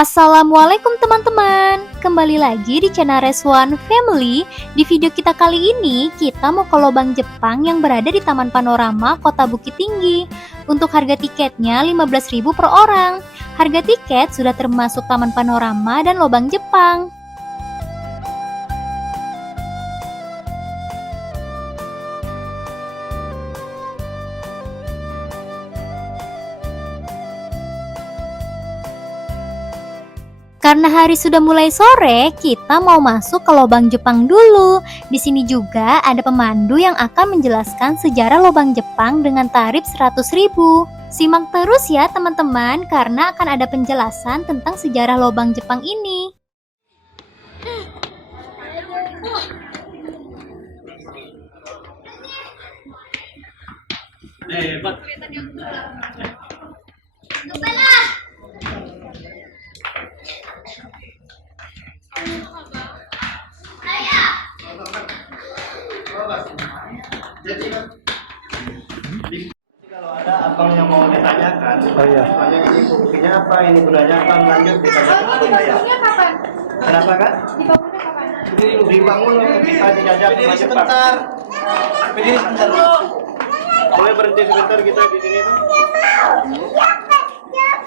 Assalamualaikum teman-teman, kembali lagi di channel Reswan Family. Di video kita kali ini, kita mau ke lobang Jepang yang berada di Taman Panorama Kota Bukit Tinggi. Untuk harga tiketnya 15.000 per orang. Harga tiket sudah termasuk Taman Panorama dan lobang Jepang. Karena hari sudah mulai sore, kita mau masuk ke lobang Jepang dulu. Di sini juga ada pemandu yang akan menjelaskan sejarah lobang Jepang dengan tarif 100.000. Simak terus ya teman-teman, karena akan ada penjelasan tentang sejarah lobang Jepang ini. Kalau ada abang yang mau ditanyakan, iya. tanya ini fungsinya apa, ini gunanya apa, lanjut ditanyakan ke saya. Kenapa kak? Dibangun untuk kita dijajah sama Jepang. Berdiri sebentar. Boleh berhenti sebentar kita di sini tuh.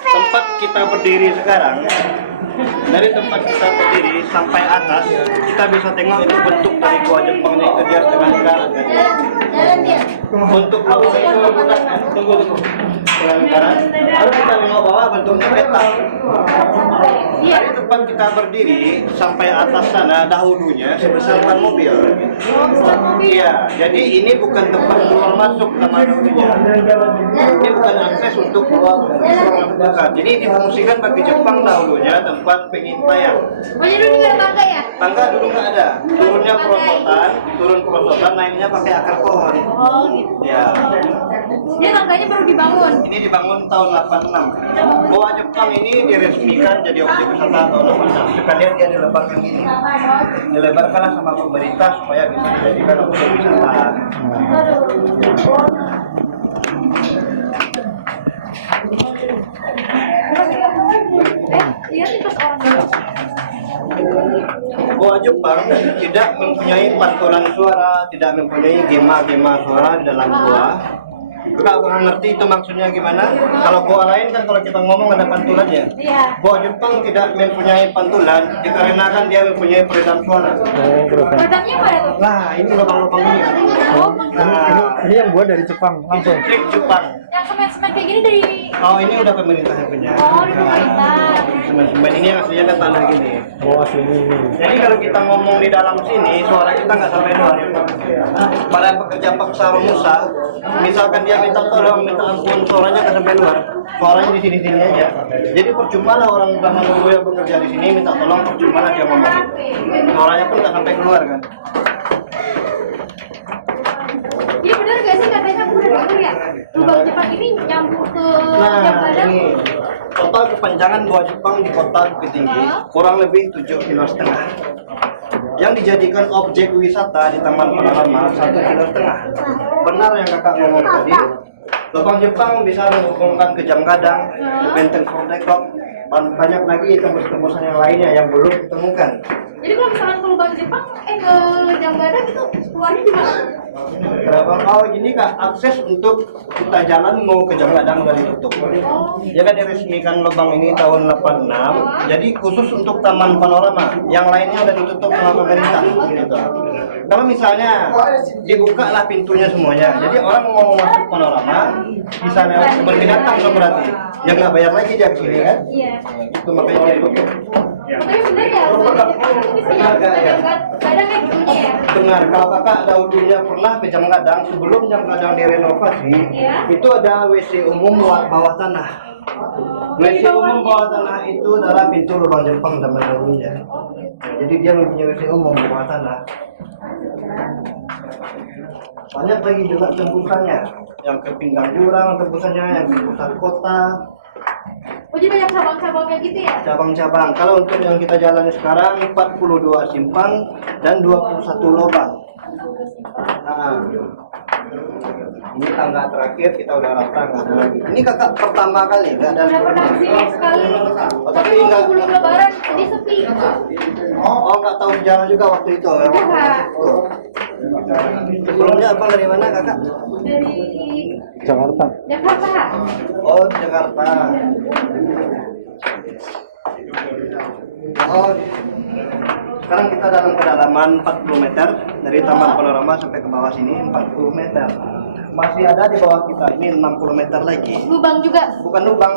Tempat kita berdiri sekarang, dari tempat kita berdiri sampai atas, kita bisa tengok itu bentuk dari gua Jepang itu dia setengah lingkaran kan. Untuk lubang itu bukan kan? Tunggu. Setengah lingkaran. Lalu kita tengok bawah bentuknya petak. Dari tempat kita berdiri sampai atas sana dahulunya sebesar ban mobil. Iya, jadi ini bukan tempat keluar masuk nama dahulunya. Ini bukan akses untuk keluar masuk. Jadi difungsikan bagi Jepang dahulunya tempat pengintaian. Oh, jadi dulu nggak ada tangga ya? Tangga dulu nggak ada, turunnya perosotan, turun perosotan, naiknya pakai akar pohon. Oh, gitu. Ya, Dia tangganya baru dibangun. ini dibangun tahun 86. Goa Jepang ini diresmikan jadi objek wisata tahun 86. Sekalian dia dilebarkan gini, dilebarkanlah sama pemerintah supaya bisa dijadikan objek wisata. Iya nih pas orang. Goa Jepang tidak mempunyai pantulan suara, tidak mempunyai gema-gema suara di dalam goa. Kakak pernah ngerti itu maksudnya gimana? Kalau goa lain kan kalau kita ngomong ada pantulannya. Iya. Goa Jepang tidak mempunyai pantulan dikarenakan dia mempunyai peredam suara. Produknya pada tuh. Nah, ini lubang-lubang ini. Oh, Ini yang buat dari Jepang langsung. Trik Jepang. yang semen-semen kayak gini dari. Oh, ini udah pemerintah yang punya. Oh, di pemerintah. Semen-semen ini yang aslinya kan tanah gini. Oh, sini. Jadi kalau kita ngomong di dalam sini, suara kita nggak sampai luar. Para pekerja paksa Romusa, misalkan dia minta tolong, minta ampun, suaranya nggak sampai luar. Suaranya di sini-sini aja. Jadi percuma lah orang zaman dulu yang bekerja di sini minta tolong, percuma lah dia ngomong. Suaranya pun nggak sampai keluar kan. Ini benar gak sih katanya aku udah denger ya? Lubang Jepang ini nyambung ke Nah, jam badan. ini total kepanjangan Goa Jepang di kota Bukit Tinggi kurang lebih 7,5 km. Yang dijadikan objek wisata di Taman Panorama 1,5 km. Benar yang kakak ngomong tadi. Lubang Jepang bisa menghubungkan ke Jam Gadang, ke Benteng Kordekok, dan banyak lagi tembus-tembusan yang lainnya yang belum ditemukan. Jadi kalau misalkan ke lubang Jepang, ke jam badan itu keluarnya di mana? Kenapa? Oh gini kak, akses untuk kita jalan mau ke Jam Gadang udah ditutup. Ya kan diresmikan lubang ini tahun 86. Jadi khusus untuk Taman Panorama, yang lainnya udah ditutup sama pemerintah. Gitu. Kalau misalnya dibuka lah pintunya semuanya, jadi orang mau masuk Panorama bisa lewat kebun binatang dong berarti. Yang nggak bayar lagi dia kesini kan? Iya. Itu makanya dia tutup. Tapi benar ya, lubang Jepang itu bisa nyambung ke jam badan kayak gini ya? Benar, kalau kakak dahulunya pernah ke Jam Gadang, sebelum Jam Gadang direnovasi, Iya. itu ada WC umum bawah tanah. WC umum bawah tanah itu adalah pintu lubang Jepang zaman dahulunya. Jadi dia mempunyai WC umum di bawah tanah. Banyak lagi juga tembusannya, yang ke Pinggang Jurang tembusannya, yang ke pusat kota. Oh, jadi banyak cabang-cabangnya gitu ya? Cabang-cabang. Kalau untuk yang kita jalani sekarang 42 simpang dan 21 lubang. Nah, Ini tangga terakhir kita udah rata, nggak ada lagi. Ini kakak pertama kali, nggak ada. Udah pernah kesini sekali. Oh, Tapi tapi nggak. sebelum lebaran ini sepi. Oh, nggak tahu sejarah juga waktu itu. Ya, waktu Enggak. itu. Sebelumnya apa dari mana kakak? Dari Jakarta. Jakarta. Oh, Jakarta. Oh, sekarang kita dalam kedalaman 40 meter dari Taman Panorama sampai ke bawah sini 40 meter. Masih ada di bawah kita ini 60 meter lagi. Lubang juga. Bukan lubang,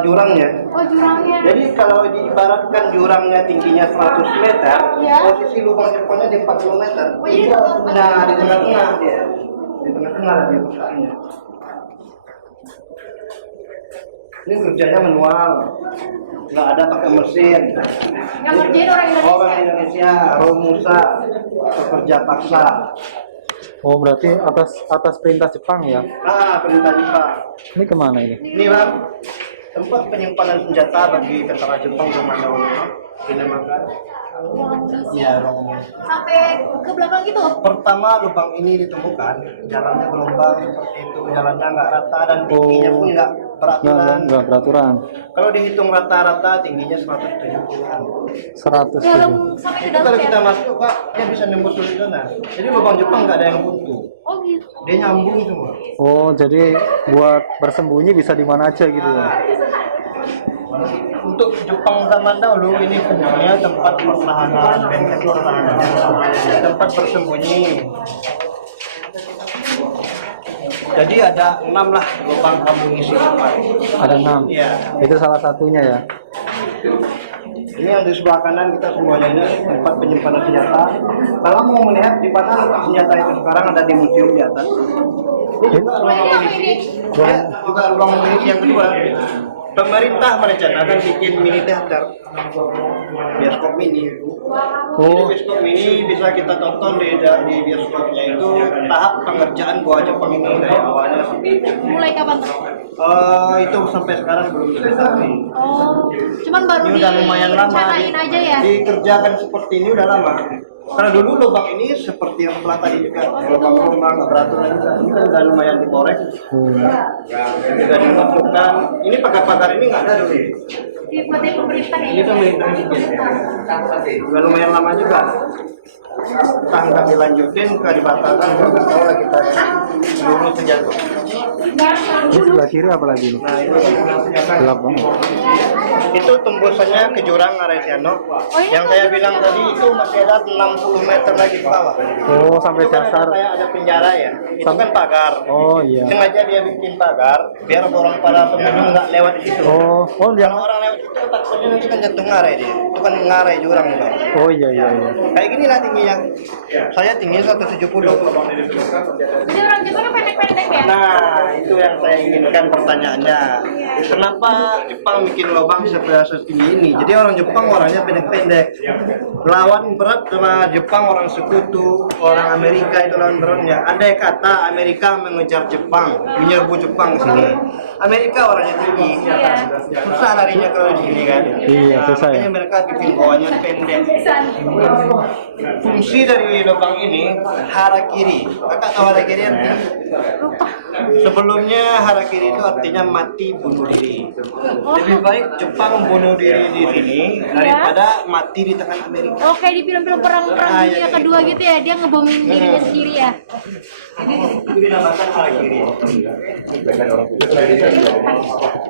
jurangnya. Oh, jurangnya. Jadi kalau diibaratkan jurangnya tingginya 100 meter, Ya. posisi lubang Jepangnya di 40 meter. Oh, jadi kalau- Nah, di tengah-tengah dia. Di tengah-tengah dia pusatnya. Ini kerjanya manual, nggak ada pakai mesin. Yang ngerjain orang Indonesia. Orang Indonesia, Romusa, pekerja paksa. Oh berarti atas perintah Jepang ya? Nah, perintah Jepang. Ini kemana ini? Ini bang, tempat penyimpanan senjata bagi tentara Jepang zaman dahulu. Dinamakan. Iya, Romusa. Sampai ke belakang gitu. Pertama lubang ini ditemukan, jalannya gelombang seperti itu, jalannya nggak rata dan tingginya pun nggak beraturan. Nggak beraturan. Kalau dihitung rata-rata tingginya 170-an. 100 Dalam gitu. sampai ke Itu dalam kalau ya. kita masuk pak, dia bisa nembus dari sana. Jadi lubang Jepang nggak ada yang buntu, Oh gitu. dia nyambung semua. Oh jadi buat bersembunyi bisa di mana aja gitu ya? Untuk Jepang zaman dahulu ini fungsinya tempat pertahanan, benteng pertahanan, tempat bersembunyi. Jadi ada 6 lah lubang amunisi Jepang. Ada 6. Iya. Itu salah satunya ya. Ini yang di sebelah kanan kita semuanya ini tempat penyimpanan senjata. Kalau mau melihat di mana letak senjata itu sekarang ada di museum di atas. Ini juga ruang amunisi. Ya, juga ruang amunisi yang kedua. Pemerintah merencanakan bikin mini teater, bioskop mini. Jadi Oh bioskop mini bisa kita tonton di bioskopnya itu tahap pengerjaan gua Jepang ini dari awalnya. Mulai kapan tuh? Itu sampai sekarang belum selesai. Oh, cuman baru Ini udah lumayan lama. direncanain aja ya. Dikerjakan seperti ini udah lama. Karena dulu lubang ini seperti yang sebelah tadi juga, lubang-lubang nggak beraturan juga. Ini kan udah lumayan dikorek, sudah dimasukkan. Ini pagar-pagar ini nggak ada dulu. Di pemerintah ya. Ini pemerintah bikin. Udah lumayan lama juga. Tangga dilanjutin ke dibatalkan, nggak tahu lah kita seluruh senjata. ini sebelah kiri apa lagi nih? Nah itu senjata. Gelap banget. Itu tembusannya ke jurang Aresiano. ini Yang saya bilang tadi itu masih ada 60 meter lagi ke bawah. Oh sampai Itu kan dasar. kayak ada penjara ya. Itu kan pagar. Oh iya. Sengaja dia bikin pagar biar orang para pengunjung nggak lewat di situ. Oh yang. Kalau orang lewat itu takutnya nanti kan jatuh ngarai dia. Itu kan ngarai jurang bang. Oh iya iya iya. Kayak gini lah tingginya. Saya tinggi 170. Jadi orang Jepang pendek-pendek ya. Nah, itu yang saya inginkan pertanyaannya. Kenapa Jepang bikin lubang setinggi ini? Jadi orang Jepang orangnya pendek-pendek. Lawan berat sama Jepang orang sekutu, orang Amerika itu lawan beratnya. Andai kata Amerika mengejar Jepang, menyerbu Jepang sini. Amerika orangnya tinggi. Susah larinya kalau di sini kan. Iya, susah ya. Makanya mereka bikin bawahnya pendek. Fungsi dari lubang ini harakiri. Kakak tahu harakiri artinya? Sebelumnya harakiri itu artinya mati bunuh diri. Lebih baik Jepang bunuh diri di sini daripada mati di tangan Amerika. Oh, kayak di film-film perang-perang Ah, dunia iya, kedua gitu ya, dia ngebombing dirinya sendiri ya. Itu dinamakan harakiri.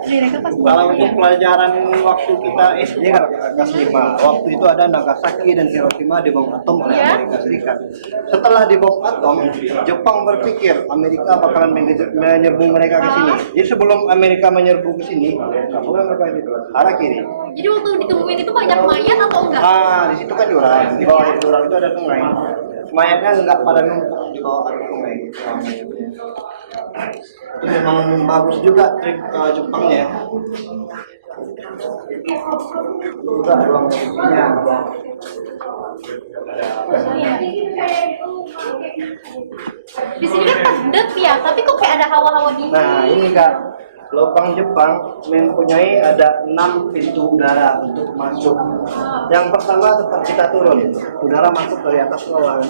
Mereka pas Kalau untuk pelajaran waktu kita SD kan kelas 5, waktu itu ada Nagasaki dan Hiroshima dibom atom oleh Ya. Amerika Serikat. Setelah dibom atom, Jepang berpikir Amerika bakalan menyerbu mereka ke sini. Jadi sebelum Amerika menyerbu ke sini, kamu kan mereka itu harakiri. Jadi waktu ditemuin itu banyak mayat atau enggak? Ah, di situ kan jurang. Di bawah jurang itu ada sungai. Mayatnya nggak pada numpuk di bawah ada sungai. Itu memang bagus juga trik Jepangnya. Juga ruang medianya. Di sini kan padat ya, tapi kok kayak ada hawa-hawa dingin. Nah ini enggak lubang Jepang mempunyai ada 6 pintu udara untuk masuk. Yang pertama tempat kita turun, udara masuk dari atas ke bawah.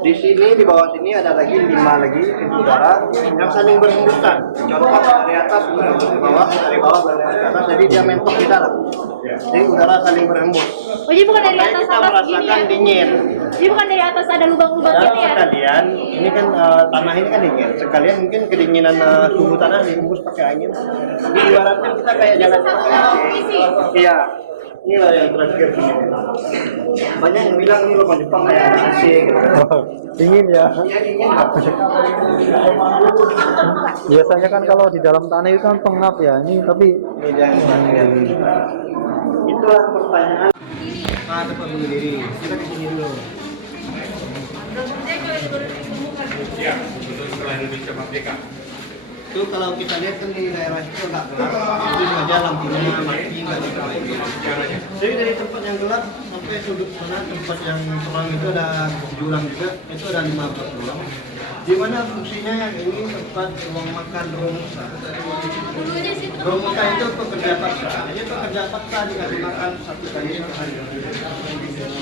Di sini di bawah sini ada lagi 5 lagi pintu udara yang saling berhembusan. Contoh dari atas berhembus ke bawah, dari bawah berhembus ke atas, jadi dia mentok di dalam. Jadi udara saling berhembus. Oh, jadi bukan dari Makanya atas kita atas gini ya? merasakan dingin. Jadi bukan dari atas ada lubang-lubang Dan gitu ya? sekalian, ini kan tanah ini kan dingin. Sekalian mungkin kedinginan suhu tanah dihembus pakai angin. Jadi ibaratnya kita kayak jalan pakai AC. Iya. Inilah yang terakhir ini. Banyak yang bilang ini lubang Jepang kayak ada AC gitu. Dingin ya. Iya dingin. Biasanya kan kalau di dalam tanah itu kan pengap ya. Ini tapi Ini yang terakhir. Itulah pertanyaan. Tempat bunuh diri. Kita ke sini dulu. Ya, untuk setelah Indonesia merdeka. Itu kalau kita lihat kan di daerah itu agak gelap, itu saja lampunya mati nggak diperbaiki. Jadi dari tempat yang gelap sampai sudut sana tempat yang terang itu ada jurang juga, itu ada 15 ruang. Di mana fungsinya yang ini tempat ruang makan Romusa. Dulunya sih itu Romusa itu pekerja paksa, jadi pekerja paksa dikasih makan 1 kali sehari.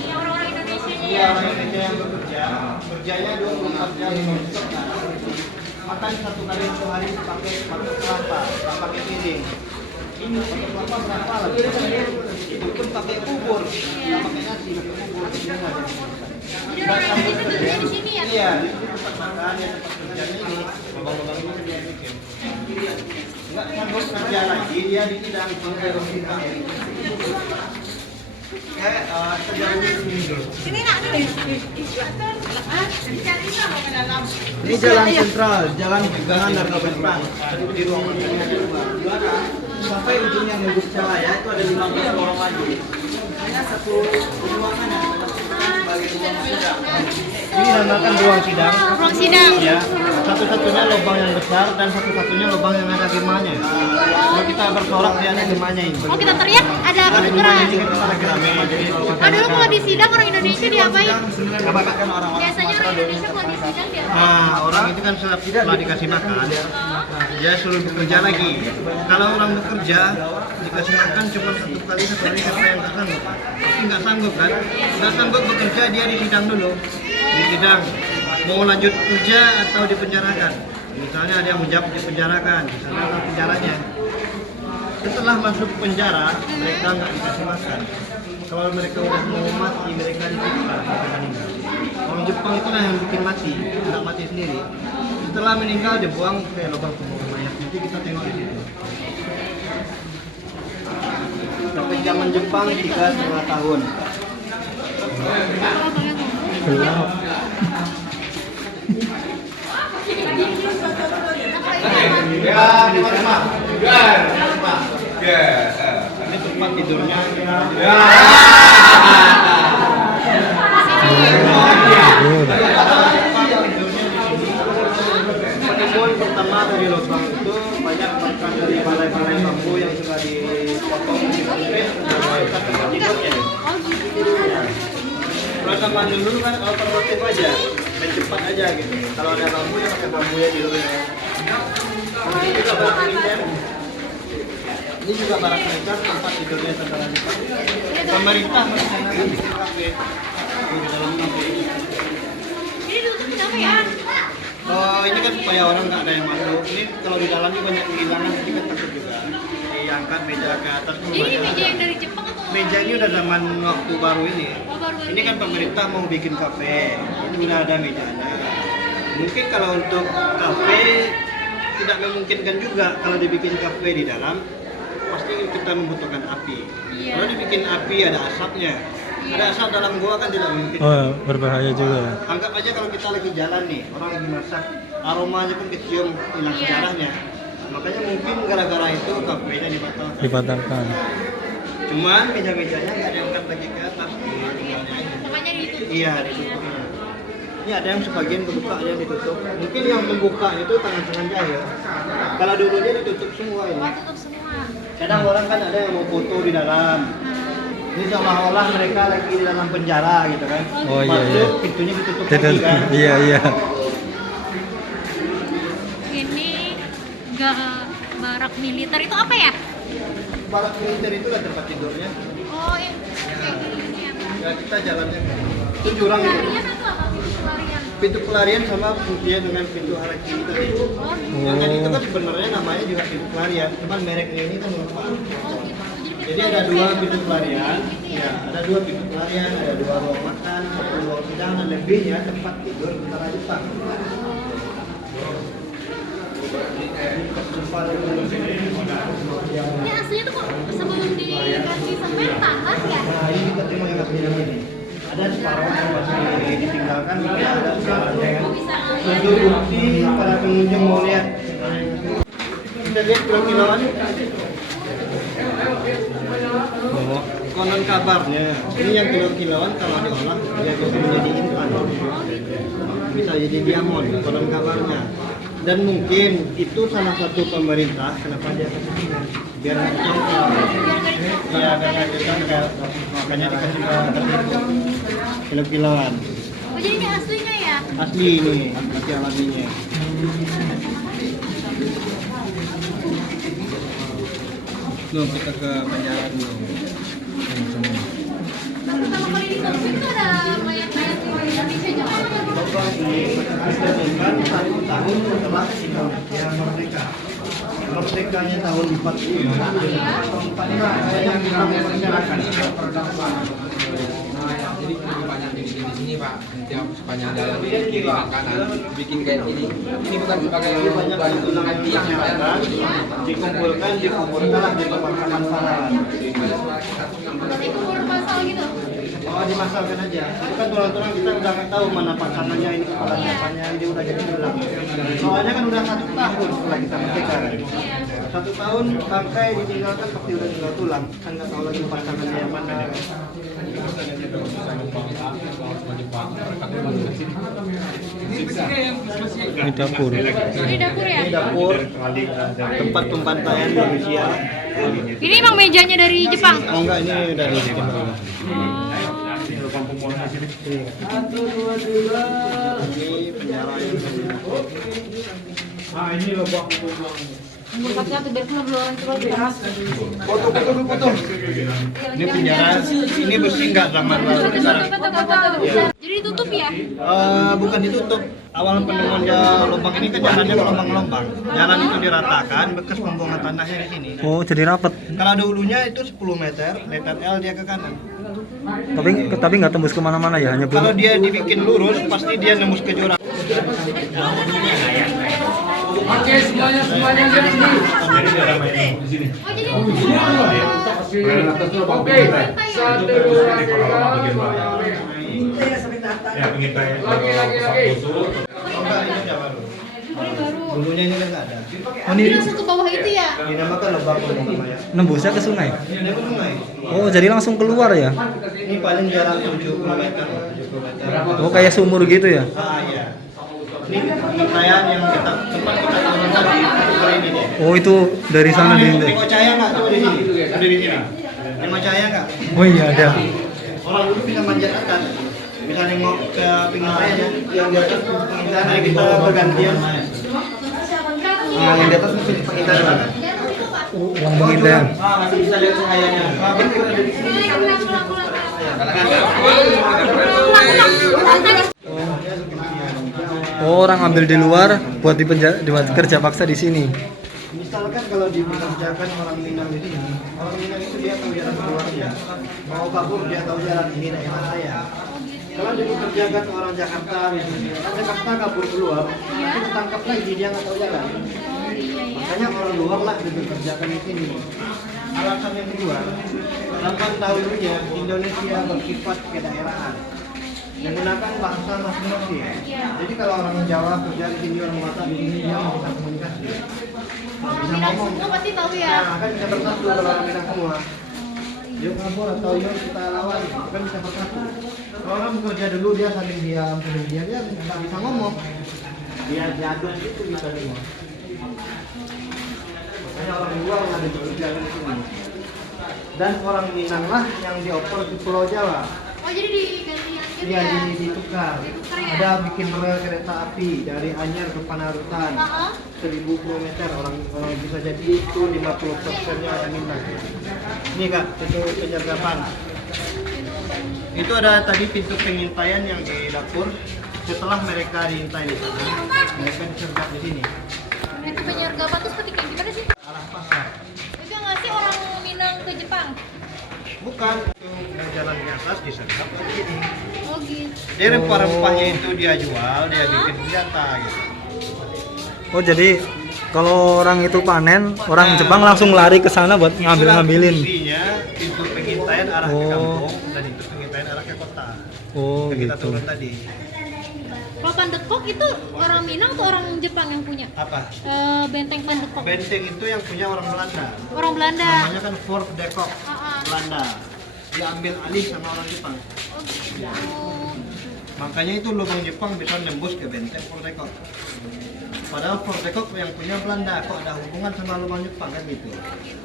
orang-orang Indonesia Iya, orang Indonesia yang bekerja, kerjanya 24 jam non-stop. Makan 1 kali sehari pakai kelapa, nggak pakai piring. Ini pakai kelapa berapa lagi? Itu pun pakai bubur, nggak pakai nasi, pakai bubur. Ini nggak ada. Jadi orang Indonesia kerjanya di sini ya? Iya, di sini tempat makan, ya tempat kerjanya ini, lubang-lubang ini dia bikin. Nggak sanggup kerja lagi, dia ditidang sampai rumah. Sejarah ini dulu. Ini jalan sentral, jalan pegangan dari Kabupaten. Di ruang sampai ujung yang Gus Calaya itu ada 15 orang lagi. Hanya satu ruangan yang sebagai ruang sidang. Ini dinamakan ruang sidang. Ruang sidang. Ya, satu-satunya lubang yang besar dan satu-satunya lubang yang ada gemanya. Kalau kita bersorak dia ada gemanya ini. Oh, kita teriak ada Ada gemanya ketukeran. ini kita lagi rame. Jadi Oh, dulu kalau di sidang orang Indonesia diapain? apa kan orang-orang Biasanya orang Indonesia kalau di sidang diapain? Nah, orang itu kan setelah dikasih makan, dia suruh bekerja lagi. Kalau orang bekerja, dikasih makan cuma 1 kali sehari karena yang nggak sanggup. Pasti nggak sanggup kan? Nggak sanggup bekerja, dia disidang dulu. Disidang, mau lanjut kerja atau dipenjarakan. Misalnya ada yang menjawab dipenjarakan, di sana ada penjaranya. Setelah masuk penjara, mereka nggak dikasih makan. Kalau mereka udah mau mati, mereka disiksa, mereka meninggal. Orang Jepang itu lah yang bikin mati, nggak mati sendiri. Setelah meninggal dibuang ke lubang kubur mayat. Nanti kita tengok di situ. Sampai zaman Jepang 3,5 tahun. gelap. Ini tempat tidurnya. Penimbunan pertama dari lubang itu banyak makan dari balai-balai bambu yang sudah dipotong dikumpulin tempat tidurnya. Kalau zaman dulu kan alternatif aja, main cepat aja gitu. Kalau ada bambu ya pakai bambu ya dulu ya. Ini juga barak militer. Ini juga barak militer tempat tidurnya tentara Jepang. Pemerintah merencanakan bikin kafe di dalam kafe ini. Ini ditutup kenapa ya? Oh, ini kan supaya orang nggak ada yang masuk. Ini kalau di dalam ini banyak kehilangan, jadi kan takut juga. Diangkat meja ke atas tuh Jadi ini banyak. meja yang dari Jepang atau? Meja ini udah zaman waktu baru ini. Oh, baru Ini kan pemerintah mau bikin kafe, ini udah ada mejanya. Mungkin kalau untuk kafe tidak memungkinkan juga kalau dibikin kafe di dalam, pasti kita membutuhkan api. Iya. Kalau dibikin api ada asapnya. Ada asap dalam gua kan tidak mungkin. Oh, berbahaya juga. Anggap aja kalau kita lagi jalan nih, orang lagi masak, aromanya pun kecium, hilang Iya. sejarahnya. Makanya mungkin gara-gara itu kafenya dibatalkan. Dibatalkan. Cuman meja-mejanya nggak diangkat lagi ke atas, tinggalnya aja. Makanya ditutup. Iya, ditutupnya. Ini ada yang sebagian kebuka aja ditutup. Mungkin yang membuka itu tangan-tangan jahil. Kalau dulu dia ditutup semua ini. Oh, tutup semua. Kadang orang kan ada yang mau foto di dalam. Ini seolah-olah mereka lagi di dalam penjara gitu kan. Oh, iya, Masuk, iya. pintunya ditutup Tidak, lagi kan. iya iya. Ini enggak Barak militer itu apa ya? Barak militer itu lah tempat tidurnya. Oh, yang kayak gini ya. Ya, kita jalannya itu jurang itu. Pelarian atau apa? Pelarian. Pintu pelarian sama dia dengan pintu harakiri tadi. Yang tadi itu kan sebenarnya namanya juga pintu pelarian, cuman mereknya ini kan lupa. Jadi ada dua pintu pelarian, ya ada dua pintu pelarian, ada dua ruang makan, satu ruang sidang dan lebihnya tempat tidur tentara Jepang. Ini aslinya tuh kok sebelum dikasih semen tanah ya? Nah ini kita terima yang aslinya ini. Ada separuh yang masih ditinggalkan, ada separuhnya kan. Itu bukti para pengunjung mau lihat. Kita lihat kilo-kiloan. Oh, konon kabarnya ini yang kilo-kiloan kalau diolah dia bisa menjadi intan, bisa jadi diamond konon kabarnya. Dan mungkin itu salah satu pemerintah kenapa dia kasih ini biar nggak congkel. Iya, biar nggak congkel, makanya dikasih kilo-kiloan. Oh, jadi ini aslinya ya? Asli ini, asli alaminya. Loh, kita ke penjara dulu. Pertama kali di Tokyo itu ada mayat-mayat Indonesia Jepang kan? Dijadikan 1 tahun setelah Indonesia merdeka. Merdekanya tahun 45. Yang kita memperkirakan. Jadi banyak di sini Pak, setiap sepanjang jalan kiri dan kanan bikin kayak gini. Ini bukan sebagai Banyak tulang yang ada, dikumpulkan di pemakaman Parahan. Berarti kubur pasal gitu? Oh, dimasalkan aja. Itu kan tulang-tulang kita udah nggak tahu mana pasangannya ini kepala siapanya, ini udah jadi tulang. Soalnya kan udah 1 tahun setelah kita merdeka kan. 1 tahun bangkai ditinggalkan pasti udah tinggal tulang, kan nggak tahu lagi pasangannya yang mana. Ini dapur. Ini dapur ya? Ini dapur, tempat pembantaian manusia. Ini emang mejanya dari Jepang? Oh enggak, ini dari Jepang. Ini penjara yang Umur satu biar keluar dulu orang coba. foto. Ini penjara, ini besi enggak zaman baru sekarang. Jadi ditutup ya? Bukan ditutup. Awal penemuannya lubang ini kan jalannya gelombang-gelombang. Jalan itu diratakan, bekas pembuangan tanahnya di sini. Oh, jadi rapet. Kalau dulunya itu 10 meter, letter L dia ke kanan. Tapi nggak tembus kemana-mana ya, hanya Kalau belum. dia dibikin lurus, pasti dia nembus ke jurang. Oke, semuanya di sini. Oh, jadi Oke, 1, 2, 3. Ya, pengintai. Lagi. Oh, enggak, ini udah baru. Dulunya ini udah nggak ada. ini langsung ke bawah itu ya? Dinamakan lubang namanya. Nembusnya ke sungai. Ini pun sungai. Oh, jadi langsung keluar ya? Ini paling jarak 70 meter. 70 meter. Oh, kayak sumur gitu ya? Ah, iya. Ini pengintaian yang kita tempat kita turun tadi, seperti ini deh. Oh, itu dari sana di sini. Tengok cahaya nggak? Coba di sini. Ada di sini. Tengok cahaya nggak? Oh iya ada. Orang dulu bisa manjat atas. Bisa nengok ke pengintaiannya. Yang di atas pengintaian hari kita bergantian. Nah, yang di atas pengintaian mana? Uang pengintaian. Masih bisa lihat cahayanya. Betul ada di sini. Oh, orang ambil di luar buat buat kerja paksa di sini. Misalkan kalau dipekerjakan orang Minang di sini, orang Minang itu dia tahu jalan keluarnya. Mau kabur dia tahu jalan ini daerah saya. Kalau dipekerjakan orang Jakarta di sini, orang Jakarta kabur keluar, itu ditangkap lagi dia nggak tahu jalan. Makanya orang luar lah dipekerjakan di sini. Alasan yang kedua, zaman dahulunya Indonesia bersifat kedaerahan menggunakan bahasa masing-masing. Jadi kalau orang Jawa kerja di sini, orang Batak di sini, dia bisa komunikasi. Bisa Minang ngomong. semua pasti tahu ya? Nah, kan bisa bersatu kalau orang Minang semua. Yuk kabur atau yuk kita lawan, kan bisa bersatu. Kalau orang bekerja dulu dia saling diam, dia nggak bisa ngomong. Dia jadul itu bisa semua. Makanya orang luar yang ada bekerja di sini. Dan orang Minang lah yang dioper di Pulau Jawa. Oh, jadi diganti yang Iya, ditukar. Ada bikin rel kereta api dari Anyar ke Panarutan. 1000 km orang bisa jadi itu 50%-nya ada minat. Ini Kak, itu penyergapan. Itu ada tadi pintu pengintaian yang di dapur. Setelah mereka diintai di sana, mereka disergap di sini. Itu penyergapan tuh seperti kayak gimana sih? Arah pasar. Itu yang ngasih orang Minang ke Jepang. Bukan, itu yang jalan di atas disergap di sini. Oh gitu. Dia rempah-rempahnya itu dia jual, dia bikin senjata gitu. Oh jadi kalau orang itu panen, orang Jepang langsung lari ke sana buat ngambilin. Fungsinya pintu pengintaian arah ke Oh. kampung dan pintu pengintaian arah ke kota. Oh Yang kita gitu. turun tadi. Kalau Pandekok itu orang Minang atau orang Jepang yang punya? Apa? Benteng Pandekok. Benteng itu yang punya orang Belanda. Orang Belanda. Namanya kan Fort de Kock, Belanda. Diambil alih sama orang Jepang. Oh gitu. Makanya itu lubang Jepang bisa nembus ke benteng Fort de Kock. Padahal Fort de Kock yang punya Belanda, kok ada hubungan sama lubang Jepang kan gitu.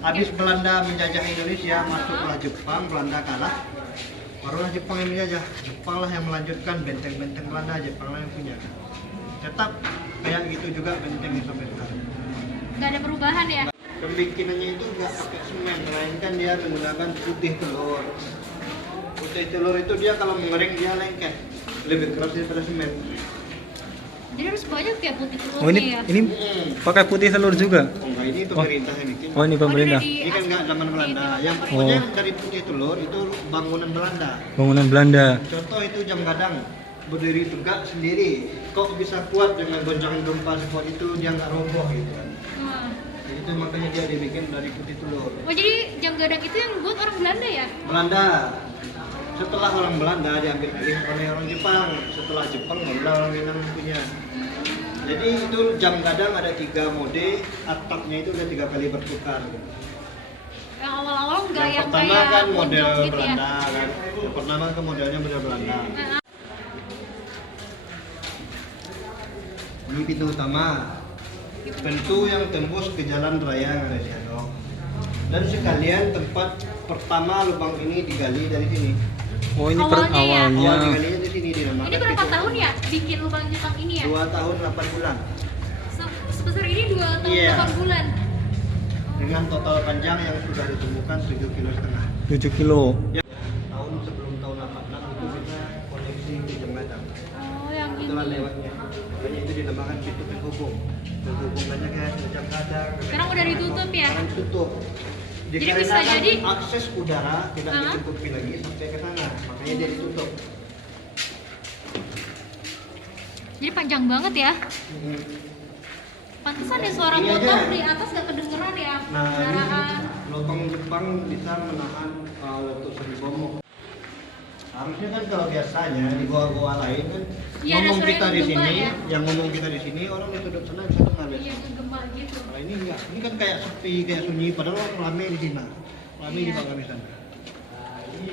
Habis Belanda menjajah Indonesia, masuklah Jepang, Belanda kalah. Barulah Jepang yang menjajah. Jepang lah yang melanjutkan benteng-benteng Belanda, Jepang lah yang punya. Tetap kayak gitu juga bentengnya sampai sekarang. Gak ada perubahan ya? Pembikinannya itu nggak pakai semen, melainkan dia menggunakan putih telur. Putih telur itu dia kalau mengering dia lengket, lebih keras daripada semen. Jadi harus banyak ya putih telurnya Oh ini ya? ini pakai putih telur juga. Oh enggak, ini pemerintah yang bikin. Oh ini pemerintah. Ini kan nggak zaman Belanda. Yang pokoknya dari putih telur itu bangunan Belanda. Bangunan Belanda. Contoh itu jam gadang berdiri tegak sendiri. Kok bisa kuat dengan goncangan gempa sekuat itu dia nggak roboh gitu kan. Jadi itu makanya dia dibikin dari putih telur. Oh jadi jam gadang itu yang buat orang Belanda ya? Belanda. Setelah orang Belanda diambil alih oleh orang Jepang. Setelah Jepang barulah orang Minang punya. Jadi itu jam gadang ada 3 mode, atapnya itu ada 3 kali bertukar. Yang awal-awal enggak Yang yang pertama kayak kan model kunjung gitu Belanda ya? kan. Yang pertama kan modelnya model Belanda. Ini pintu utama. Pintu yang tembus ke jalan raya yang ada di sana. Dan sekalian tempat pertama lubang ini digali dari sini. Oh ini Awalnya ya? Awal awalnya. digalinya di sini dinamakan. Ini berapa pintu. tahun ya bikin lubang Jepang ini ya? 2 tahun 8 bulan. Sebesar ini 2 tahun Iya. 8 bulan. Dengan total panjang yang sudah ditemukan 7,5 kilo. 7 kilo. Ya, tahun sebelum tahun 86 itu kita koneksi ke jam gadang. Oh yang ini. Itulah lewatnya. Makanya itu dinamakan pintu penghubung. Penghubungannya kayak jam gadang. Sekarang udah ditutup ya? Sekarang tutup. Jadi bisa Dikarenakan jadi- akses udara tidak Hah? dicukupi lagi sampai ke sana. Makanya dia ditutup. Jadi panjang banget ya? Pantesan ada suara Ini motor aja. di atas gak kedengeran ya? Nah, Kendaraan. ini lubang Jepang bisa menahan letusan bom. Harusnya kan kalau biasanya di goa-goa lain kan Iya, ada ngomong suara kita yang di bergema sini, ya. yang ngomong kita di sini orang di sudut sana bisa dengar. Iya kegema gitu. Kalau ini enggak, ini kan kayak sepi, kayak sunyi, padahal orang rame di sini. Rame di bangga di sana. Ini.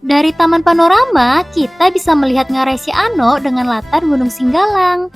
Dari Taman Panorama, kita bisa melihat Ngarai Siano dengan latar Gunung Singgalang.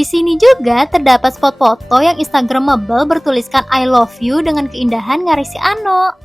Di sini juga terdapat spot foto yang instagramable bertuliskan I love you dengan keindahan Ngarisi Ano.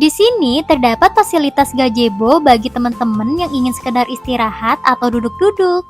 Di sini terdapat fasilitas gazebo bagi teman-teman yang ingin sekedar istirahat atau duduk-duduk.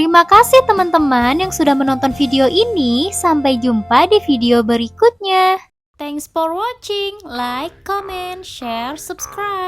Terima kasih teman-teman yang sudah menonton video ini. Sampai jumpa di video berikutnya. Thanks for watching. Like, comment, share, subscribe.